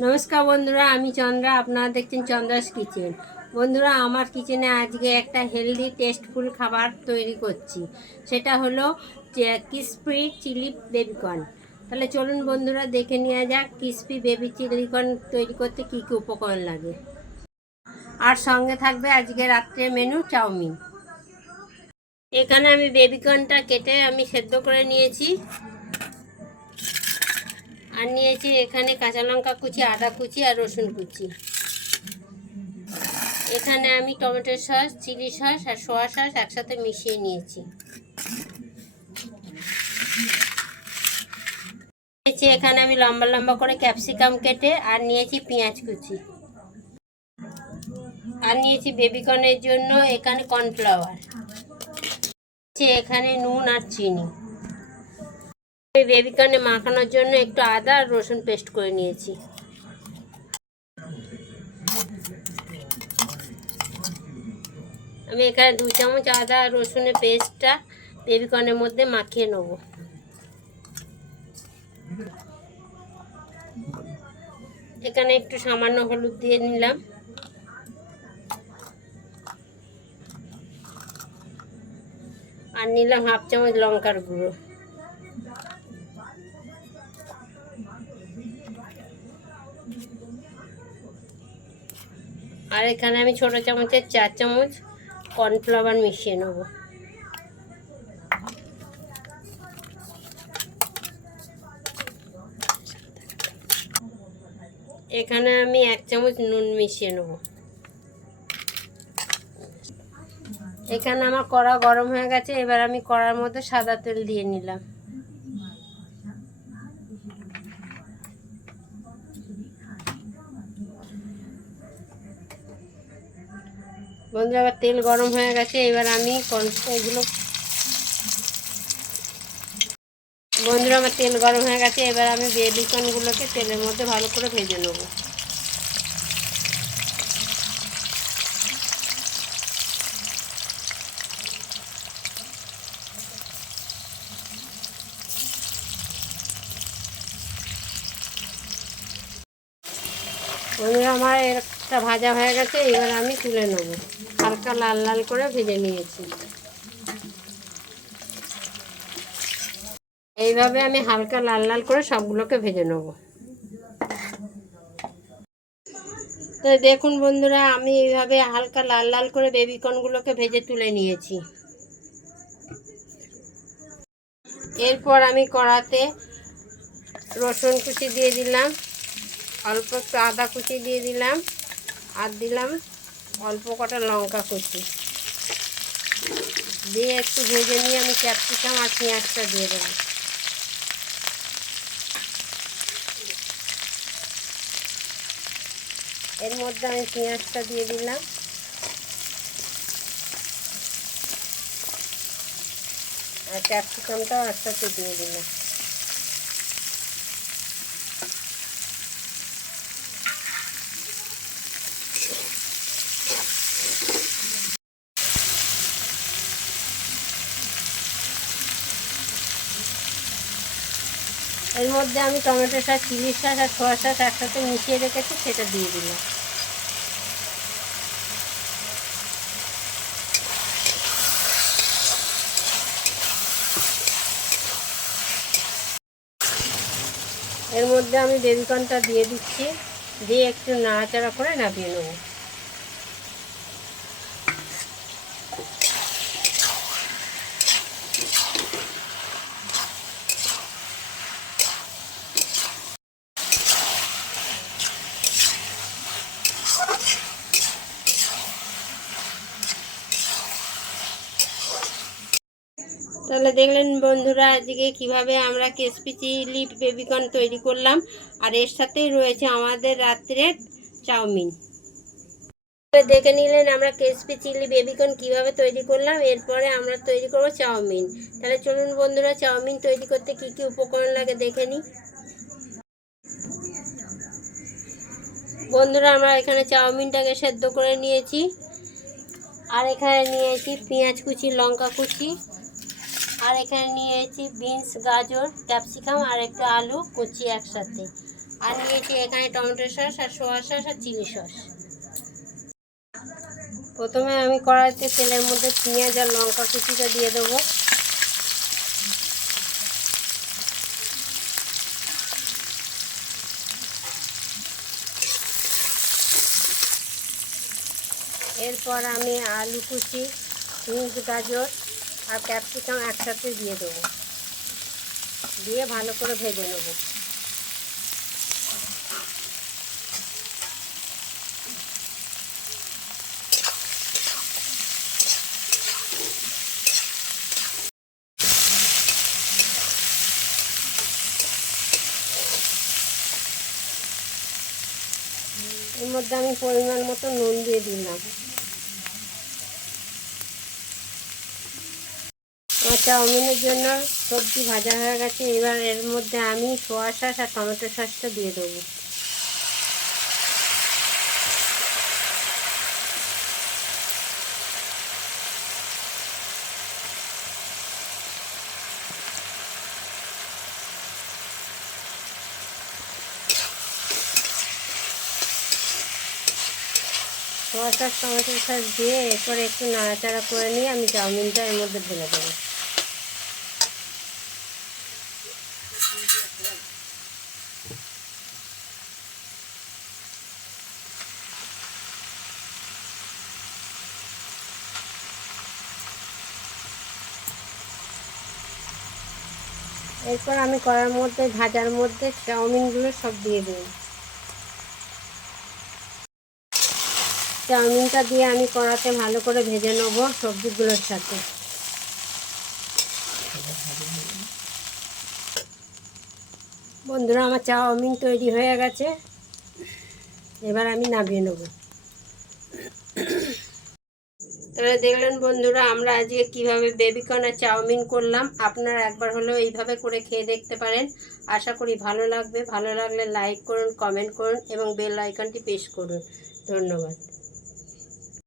নমস্কার বন্ধুরা, আমি চন্দ্রা। আপনারা দেখছেন চন্দ্রাস কিচেন। বন্ধুরা, আমার কিচেনে আজকে একটা হেলদি টেস্টফুল খাবার তৈরি করছি। সেটা হলো ক্রিসপি চিলি বেবিকর্ন। তাহলে চলুন বন্ধুরা, দেখে নেওয়া যাক ক্রিসপি বেবি চিলিকর্ন তৈরি করতে কী কী উপকরণ লাগে। আর সঙ্গে থাকবে আজকে রাত্রের মেনু চাউমিন। এখানে আমি বেবিকর্নটা কেটে আমি সেদ্ধ করে নিয়েছি। আর নিয়েছি এখানে কাঁচা লঙ্কা কুচি, আদা কুচি আর রসুন কুচি। এখানে আমি টমেটো সস, চিলি সস আর সোয়া সস একসাথে মিশিয়ে নিয়েছি। এখানে আমি লম্বা লম্বা করে ক্যাপসিকাম কেটে আর নিয়েছি পেঁয়াজ কুচি। আর নিয়েছি বেবিকর্নের জন্য এখানে কর্নফ্লাওয়ার। এখানে নুন আর চিনি। বেবিকর্নে মাখানোর জন্য একটু আদা আর রসুন পেস্ট করে নিয়েছি। আমি এখানে 2 চামচ আদা আর রসুনের পেস্টটা বেবিকর্নের মধ্যে মাখিয়ে নেব। এখানে একটু সামান্য হলুদ দিয়ে নিলাম। আর নিলাম 1/2 চামচ লঙ্কার গুঁড়ো। আর এখানে আমি ছোট চামচের 4 চামচ কর্নফ্লাওয়ার মিশিয়ে নেব। এখানে আমি 1 চামচ নুন মিশিয়ে নেব। এখানে আমার কড়া গরম হয়ে গেছে। এবার আমি কড়ার মধ্যে সাদা তেল দিয়ে নিলাম। বন্ধুরা, আবার তেল গরম হয়ে গেছে। এবার আমি বন্ধুরা, আমার তেল গরম হয়ে গেছে। এবার আমি বেবিকর্নগুলোকে তেলের মধ্যে ভালো করে ভেজে নেব। বন্ধুরা, আমার একটা ভাজা হয়ে গেছে। এবার আমি তুলে নেব। হালকা লাল লাল করে ভেজে নিয়েছি। এইভাবে আমি হালকা লাল লাল করে সবগুলোকে ভেজে নেব। তো দেখুন বন্ধুরা, আমি এইভাবে হালকা লাল লাল করে বেবিকর্নগুলোকে ভেজে তুলে নিয়েছি। এরপর আমি কড়াতে রসুন কুচি দিয়ে দিলাম, অল্প একটু আদা কুচি দিয়ে দিলাম, আর দিলাম অল্প কটা লঙ্কা কুচি দিয়ে একটু ভেজে নিয়ে আমি ক্যাপসিকাম আর পেঁয়াজটা দিয়ে দেবো। এর মধ্যে আমি পেঁয়াজটা দিয়ে দিলাম। আর ক্যাপসিকামটাও একসাথে দিয়ে দিলাম। এর মধ্যে আমি টমেটো সস, চিলি সস আর সোয়া সস একসাথে মিশিয়ে রেখেছি, সেটা দিয়ে দিলাম। এর মধ্যে আমি বেবিকর্নটা দিয়ে দিচ্ছি, দিয়ে একটু নাড়াচাড়া করে নামিয়ে নেব। তাহলে দেখলেন বন্ধুরা, আজকে কিভাবে আমরা ক্রিসপি চিলি বেবিকর্ন তৈরি করলাম। আর এর সাথেই রয়েছে আমাদের রাত্রের চাউমিন। দেখে নিলেন আমরা ক্রিসপি চিলি বেবিকর্ন কিভাবে তৈরি করলাম। এরপরে আমরা তৈরি করব চাউমিন। তাহলে চলুন বন্ধুরা, চাউমিন তৈরি করতে কি কি উপকরণ লাগে দেখে নিই। বন্ধুরা, আমরা এখানে চাউমিনটাকে সেদ্ধ করে নিয়েছি। আর এখানে নিয়েছি পেঁয়াজ কুচি, লঙ্কা কুচি, আর এখানে নিয়েছি বিনস, গাজর, ক্যাপসিকাম আর একটা আলু কুচি একসাথে। আর নিয়েছি এখানে টমেটো সস আর সোয়া সস আর চিলি সস। প্রথমে আমি কড়াইতে তেলের মধ্যে পেঁয়াজ আর লঙ্কা কুচিটা দিয়ে দেবো। এরপর আমি আলু কুচি, বিনস, গাজর আর ক্যাপসিকাম একসাথে দিয়ে দেবো, দিয়ে ভালো করে ভেজে নেব। এর মধ্যে আমি পরিমাণ মতো নুন দিয়ে দিলাম। আমার চাউমিনের জন্য সবজি ভাজা হয়ে গেছে। এবার এর মধ্যে আমি সোয়া সস আর টমেটো সসটা দিয়ে দেবো। সোয়া সস টমেটো সস দিয়ে এরপর একটু নাড়াচাড়া করে নিয়ে আমি চাউমিনটা এর মধ্যে ঢেলে দেবো। এরপর আমি কড়ার মধ্যে ভাজার মধ্যে চাউমিনগুলো সব দিয়ে দিই। চাউমিনটা দিয়ে আমি কড়াতে ভালো করে ভেজে নেব সবজিগুলোর সাথে। বন্ধুরা, আমার চাউমিন তৈরি হয়ে গেছে, এবার আমি নামিয়ে নেব। তাহলে দেখলেন বন্ধুরা, আমরা আজকে কিভাবে বেবিকর্ন আর চাউমিন করলাম। আপনারা একবার হলেও এইভাবে করে খেয়ে দেখতে পারেন। আশা করি ভালো লাগবে। ভালো লাগলে লাইক করুন, কমেন্ট করুন এবং বেল আইকনটি প্রেস করুন। ধন্যবাদ।